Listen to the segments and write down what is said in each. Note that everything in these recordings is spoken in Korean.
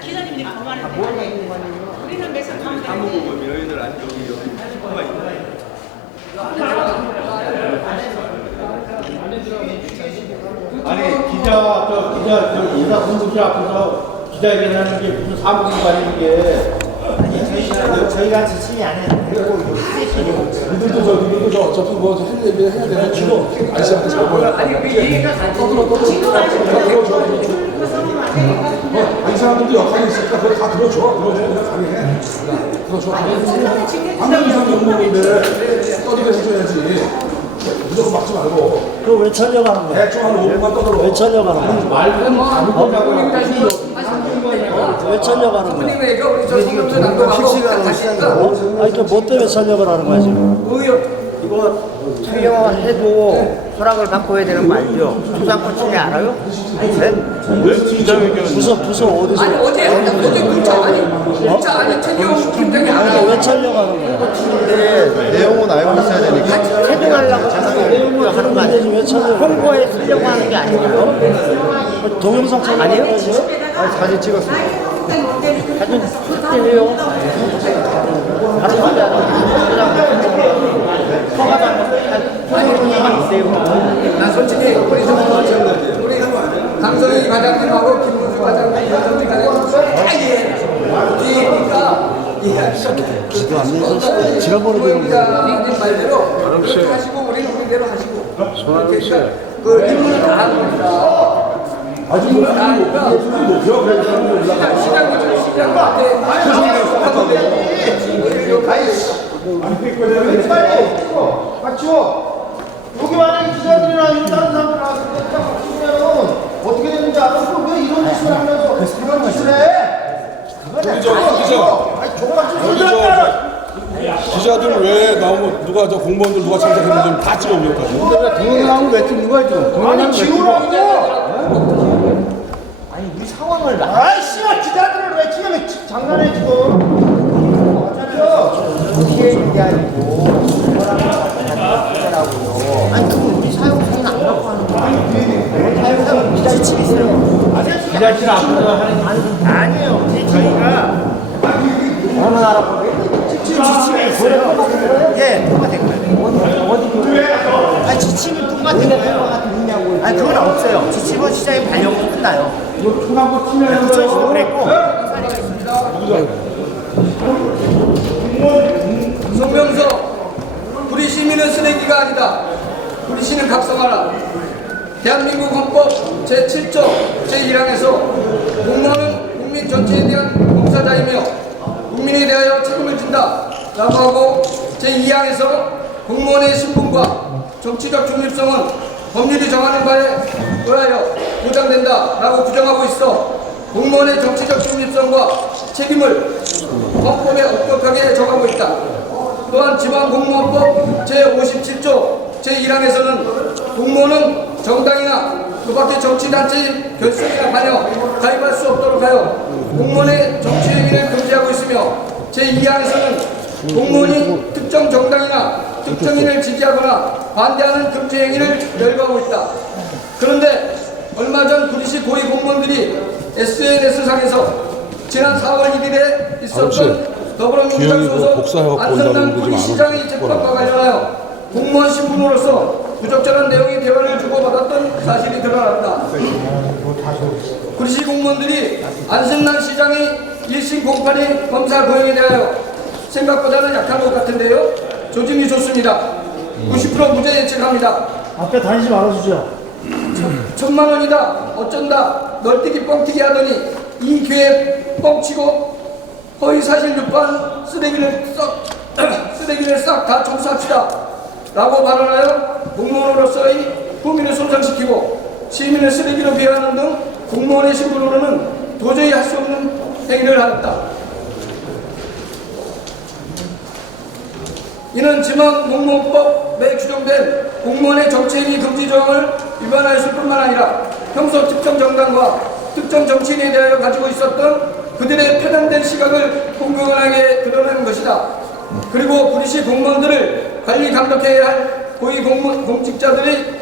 기자님들이 가만히 우리는 매사 가면 되는데 여인들 안 저기요. 아니 기자 인사 본부실 앞에서 기자회견하는 게 무슨 사무국간인 게 저희가 지침이 안 했고 니들도 저 어차피 뭐 할 얘기 해야 되는 아저씨한테 잘 보여. 아니 그 얘기가 이 사람들도 역할이 있으니까 그거 다 들어줘 그냥 강해. 들어줘. 한 이상 욕먹는데 떠들게 해줘야지. 무조건 막지 말고. 그거 왜 천려가는 거야? 대충 한 5분만 떠들어. 왜 천려가는 거야? 말도 안 보자고 왜 천려가는 거야? 실시간으로 시작을 아니 뭐 때문에 천려를 하는 거야 지금? 이거 촬영해도 허락을 받고 해야 되는 거 알죠? 초상권 침해 알아요? 네? 부서 어디서? 아니 어제 문자 아니 최경 팀장이 아니 왜 천려가는 거야? 근데 내용은 알고 있어야 되니까 체증하려고 하는 거 아니에요? 왜 천려? 홍보에 쓰려고 하는 게 아니에요? 동영상 촬영하는 거죠? 사진 찍었어요. 사진 찍대요. 바로 난 솔직히 우리 강성희 과장님하고 김문수 과장님, 이현정 과장님 다 이해니까 기도 안 내서 지난번에 되는 거야. 우리 말대로 그렇게 하시고 우리는 우리대로 하시고 그러니까 그 임무를 다 하는 겁니다. 아직 뭐 그러니까 시장한테 빨리 치워. 여기 만약에 기자들이나 이런 다른 사람들 나왔을 때 딱 치우면은 어떻게 되는지 알아? 왜 이런 짓을 하면서 그런 짓을 해? 우리 저 아니 정말 기자들 왜 너무 누가 저 공무원들 누가 참석했는지 다 찍어 올렸거든. 동영상을 왜 찍는 거야 지금? 아니 지우라고. 아니 우리 상황을 아이씨 기자들을 왜 찍으면 장난해 지금. 피해 얘기하고 하더라고요. 아니 그럼 우리 사용자는 안 갖고 하는 거야. 사용자는 기자 지침이 있어요. 기자실 앞에서 하는 아니에요. 저희가 어느 나라 보게 지침이 있어요. 예, 통과된 거예요. 어디 아니 지침이 통과된 거예요. 아니 그건 없어요. 지침은 시장의 발령으로 끝나요. 부처에서 그랬고 송명서 우리 시민은 쓰레기가 아니다. 우리 시는 각성하라. 대한민국 헌법 제7조 제1항에서 공무원은 국민 전체에 대한 봉사자이며 국민에 대하여 책임을 진다 라고 하고 제2항에서 공무원의 신분과 정치적 중립성은 법률이 정하는 바에 의하여 보장된다 라고 규정하고 있어 공무원의 정치적 중립성과 책임을 헌법에 엄격하게 정하고 있다. 또한 지방공무원법 제57조 제1항에서는 공무원은 정당이나 그 밖의 정치단체의 결성이나 관여, 가입할 수 없도록 하여 공무원의 정치행위를 금지하고 있으며 제2항에서는 공무원이 특정 정당이나 특정인을 지지하거나 반대하는 금지행위를 열거하고 있다. 그런데 얼마 전 구리시 고위공무원들이 SNS상에서 지난 4월 1일에 있었던 더불어민주당 소속 안성남 구리시장의 재판과 관련하여 공무원 신분으로서 부적절한 내용의 대화를 주고받았던 사실이 드러났다. 구리시 공무원들이 안성남 시장의 1심 공판의 검사 고용에 대하여 생각보다는 약한 것 같은데요. 조짐이 좋습니다. 90% 무죄 예측합니다. 앞에 다니지 말아주죠. 1,000만 원이다 어쩐다 널뛰기 뻥튀기 하더니 이 기회에 뻥치고 허위사실 유포한 쓰레기를 싹 다 청소합시다 라고 발언하여 공무원으로서의 국민을 손상시키고 시민을 쓰레기로 비하하는 등 공무원의 신분으로는 도저히 할 수 없는 행위를 하였다. 이는 지방공무원법에 규정된 공무원의 정치행위 금지 조항을 위반하였을 뿐만 아니라 평소 특정 정당과 특정 정치인에 대하여 가지고 있었던 그들의 편향된 시각을 공공연하게 드러내는 것이다. 그리고 구리시 공무원들을 관리 감독해야 할 고위 공직자들의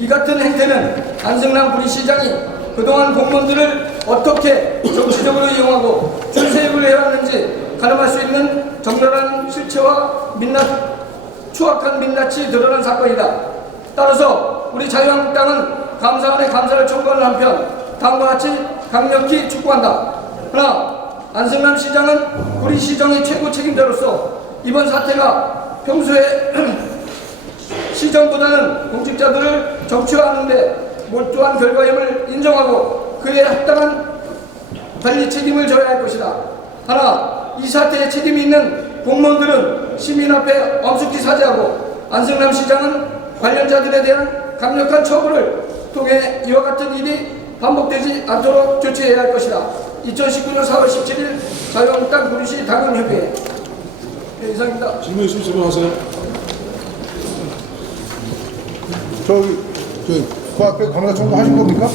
이 같은 행태는 안승남 구리시장이 그동안 공무원들을 어떻게 정치적으로 이용하고 출세욕을 해왔는지 가늠할 수 있는 적나라한 실체와 추악한 민낯이 드러난 사건이다. 따라서 우리 자유한국당은 감사원에 감사를 청구하는 한편 다음과 같이 강력히 촉구한다. 하나, 안승남 시장은 구리시정의 최고 책임자로서 이번 사태가 평소에 시정보다는 공직자들을 정치화하는데 몰두한 결과임을 인정하고 그에 합당한 관리 책임을 져야 할 것이다. 하나, 이 사태에 책임이 있는 공무원들은 시민 앞에 엄숙히 사죄하고 안승남 시장은 관련자들에 대한 강력한 처벌을 통해 이와 같은 일이 반복되지 않도록 조치해야 할 것이다. 2019년 4월 17일 자유한국당 구리시 당원협의회. 네, 이상입니다. 질문 있으면 질문하세요. 그 앞에 감사 청구하신 겁니까?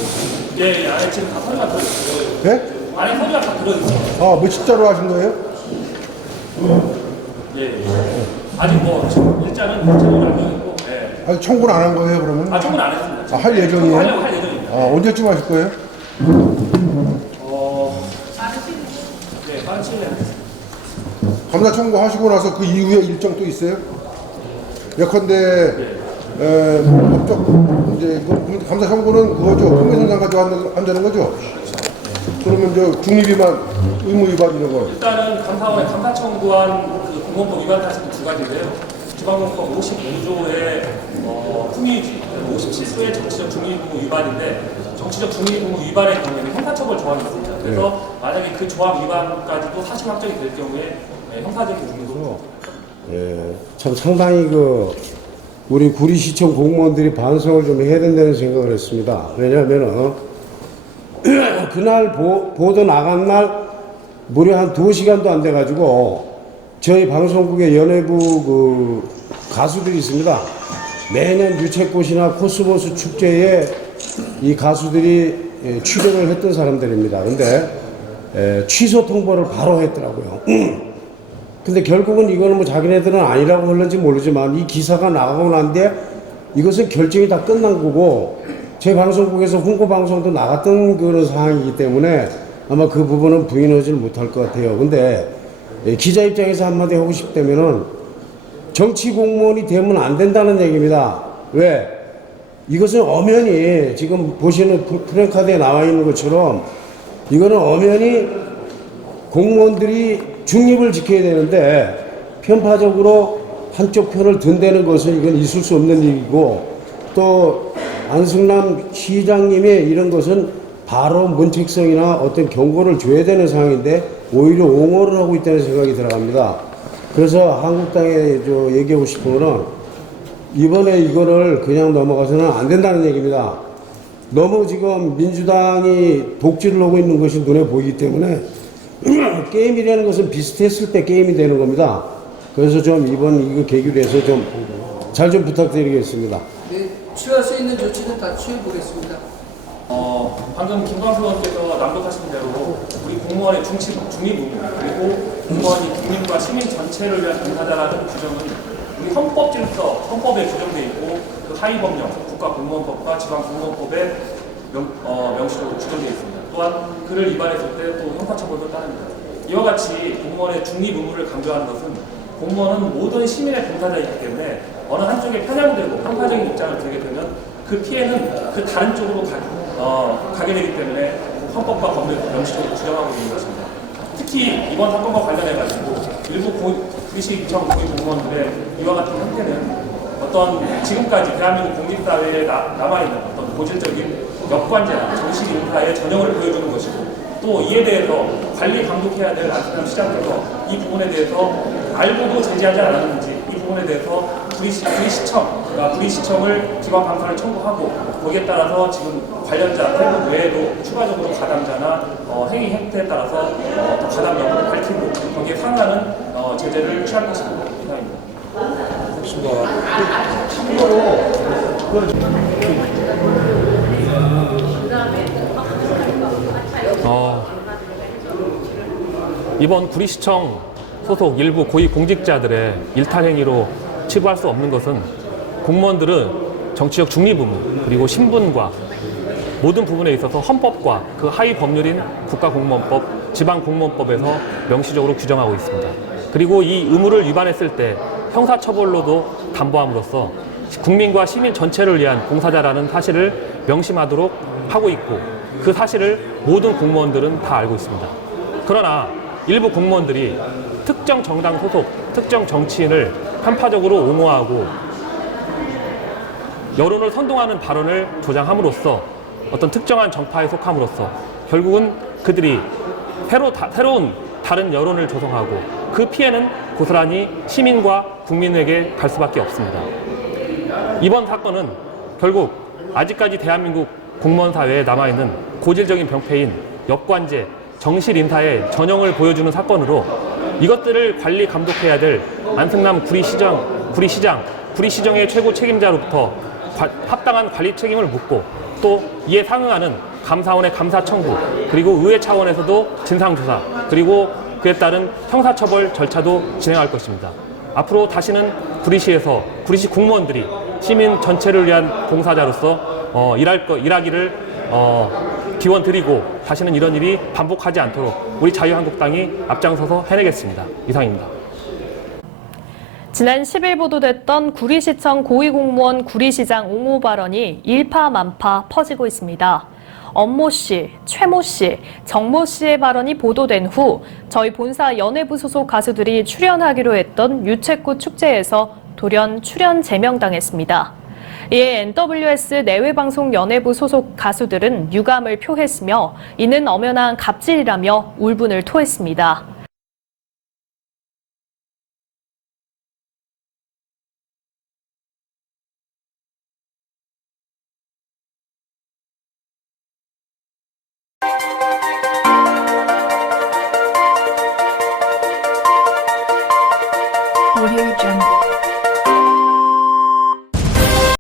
예, 안에 지금 다 서류가 들어있어요. 네? 안에 서류가 다 들어있어요. 아, 뭐 진짜로 하신 거예요? 예. 아직 뭐 지금 일자는 제목을 안 정했고, 예. 아직 청구는 안 한 거예요, 그러면? 청구는 안 했습니다. 아, 할 예정이에요? 할 예정입니다. 아, 언제쯤 하실 거예요? 네, 빠른 시일 내에 하겠습니다. 감사 청구하시고 나서 그 이후에 일정 또 있어요? 예컨대 법적 이제 그 감사 청구는 그거죠. 공개선상 가지고 한다는 거죠. 그러면 저 중립위반, 의무 위반 이런 거. 일단은 감사원에 감사 청구한 그 공무원법 위반 사실은 두 가지인데요. 지방공법 55조의 품위유지, 57조의 정치적 중립의무 위반인데 정치적 중립의무 위반의 경우에는 형사처벌 조항이 있습니다. 그래서 만약에 그 조항 위반까지도 사실 확정이 될 경우에 형사적인 중립도 예, 참 상당히 우리 구리시청 공무원들이 반성을 좀 해야 된다는 생각을 했습니다. 왜냐하면은 그날 보도 나간 날 무려 한 2시간도 안 돼가지고 저희 방송국의 연예부 가수들이 있습니다. 매년 유채꽃이나 코스모스 축제에 이 가수들이 출연을 했던 사람들입니다. 근데 취소 통보를 바로 했더라고요. 근데 결국은 이거는 뭐 자기네들은 아니라고 흘렀는지 모르지만 이 기사가 나가고 난 뒤에 이것은 결정이 다 끝난 거고 제 방송국에서 홍보 방송도 나갔던 그런 상황이기 때문에 아마 그 부분은 부인하지는 못할 것 같아요. 근데 기자 입장에서 한마디 하고 싶다면은 정치 공무원이 되면 안 된다는 얘기입니다. 왜? 이것은 엄연히 지금 보시는 프랭카드에 나와 있는 것처럼 이거는 엄연히 공무원들이 중립을 지켜야 되는데 편파적으로 한쪽 편을 든다는 것은 이건 있을 수 없는 일이고 또 안승남 시장님의 이런 것은 바로 문책성이나 어떤 경고를 줘야 되는 상황인데 오히려 옹호를 하고 있다는 생각이 들어갑니다. 그래서 한국당에 얘기하고 싶은 거는 이번에 이거를 그냥 넘어가서는 안 된다는 얘기입니다. 너무 지금 민주당이 독주를 하고 있는 것이 눈에 보이기 때문에 게임이라는 것은 비슷했을 때 게임이 되는 겁니다. 그래서 좀 이번 이거 계기로 해서 좀 잘 좀 부탁드리겠습니다. 네, 취할 수 있는 조치는 다 취해 보겠습니다. 방금 김광수 의원께서 낭독하신 대로 우리 공무원의 중립의무 그리고 공무원이 국민과 시민 전체를 위한 종사자라는 규정은 우리 헌법 질서, 헌법에 규정되어 있고 그 하위 법령, 국가공무원법과 지방공무원법에 명시적으로 규정되어 있습니다. 또한 그를 위반했을 때 또 형사처벌도 따릅니다. 이와 같이 공무원의 중립의무를 강조하는 것은 공무원은 모든 시민의 종사자이기 때문에 어느 한쪽에 편향되고 편파적인 입장을 들게 되면 그 피해는 그 다른 쪽으로 가게 되기 때문에 헌법과 법률에서 명시적으로 규정하고 있는 것입니다. 특히 이번 사건과 관련해가지고 일부 구리시청 공무원들의 이와 같은 형태는 어떤 지금까지 대한민국 공직사회에 남아있는 어떤 고질적인 역관제나 정식 인사의 전형을 보여주는 것이고 또 이에 대해서 관리 감독해야 될 안승남 시장께서 이 부분에 대해서 알고도 제지하지 않았는지 이 부분에 대해서 구리시청을 지방감사를 청구하고 거기에 따라서 지금 관련자 3분 외에도 추가적으로 가담자나 행위 형태에 따라서 더 가담 여부를 밝히고 거기에 상하는 제재를 취할 것입니다. 이상입니다. 이번 구리시청 소속 일부 고위 공직자들의 일탈 행위로 치부할 수 없는 것은 공무원들은 정치적 중립 의무 그리고 신분과 모든 부분에 있어서 헌법과 그 하위 법률인 국가공무원법, 지방공무원법에서 명시적으로 규정하고 있습니다. 그리고 이 의무를 위반했을 때 형사처벌로도 담보함으로써 국민과 시민 전체를 위한 봉사자라는 사실을 명심하도록 하고 있고 그 사실을 모든 공무원들은 다 알고 있습니다. 그러나 일부 공무원들이 특정 정당 소속, 특정 정치인을 편파적으로 옹호하고 여론을 선동하는 발언을 조장함으로써 어떤 특정한 정파에 속함으로써 결국은 그들이 새로운 다른 여론을 조성하고 그 피해는 고스란히 시민과 국민에게 갈 수밖에 없습니다. 이번 사건은 결국 아직까지 대한민국 공무원 사회에 남아있는 고질적인 병폐인 역관제, 정실 인사의 전형을 보여주는 사건으로 이것들을 관리 감독해야 될 안승남 구리시정의 최고 책임자로부터 합당한 관리 책임을 묻고 또 이에 상응하는 감사원의 감사 청구 그리고 의회 차원에서도 진상조사 그리고 그에 따른 형사처벌 절차도 진행할 것입니다. 앞으로 다시는 구리시에서 구리시 공무원들이 시민 전체를 위한 봉사자로서 일하기를 기원드리고 다시는 이런 일이 반복하지 않도록 우리 자유한국당이 앞장서서 해내겠습니다. 이상입니다. 지난 10일 보도됐던 구리시청 고위공무원 구리시장 옹호 발언이 일파만파 퍼지고 있습니다. 엄모 씨, 최모 씨, 정모 씨의 발언이 보도된 후 저희 본사 연예부 소속 가수들이 출연하기로 했던 유채꽃 축제에서 돌연 출연 제명당했습니다. 이에 NWS 내외방송 연예부 소속 가수들은 유감을 표했으며 이는 엄연한 갑질이라며 울분을 토했습니다. Audio Jungle.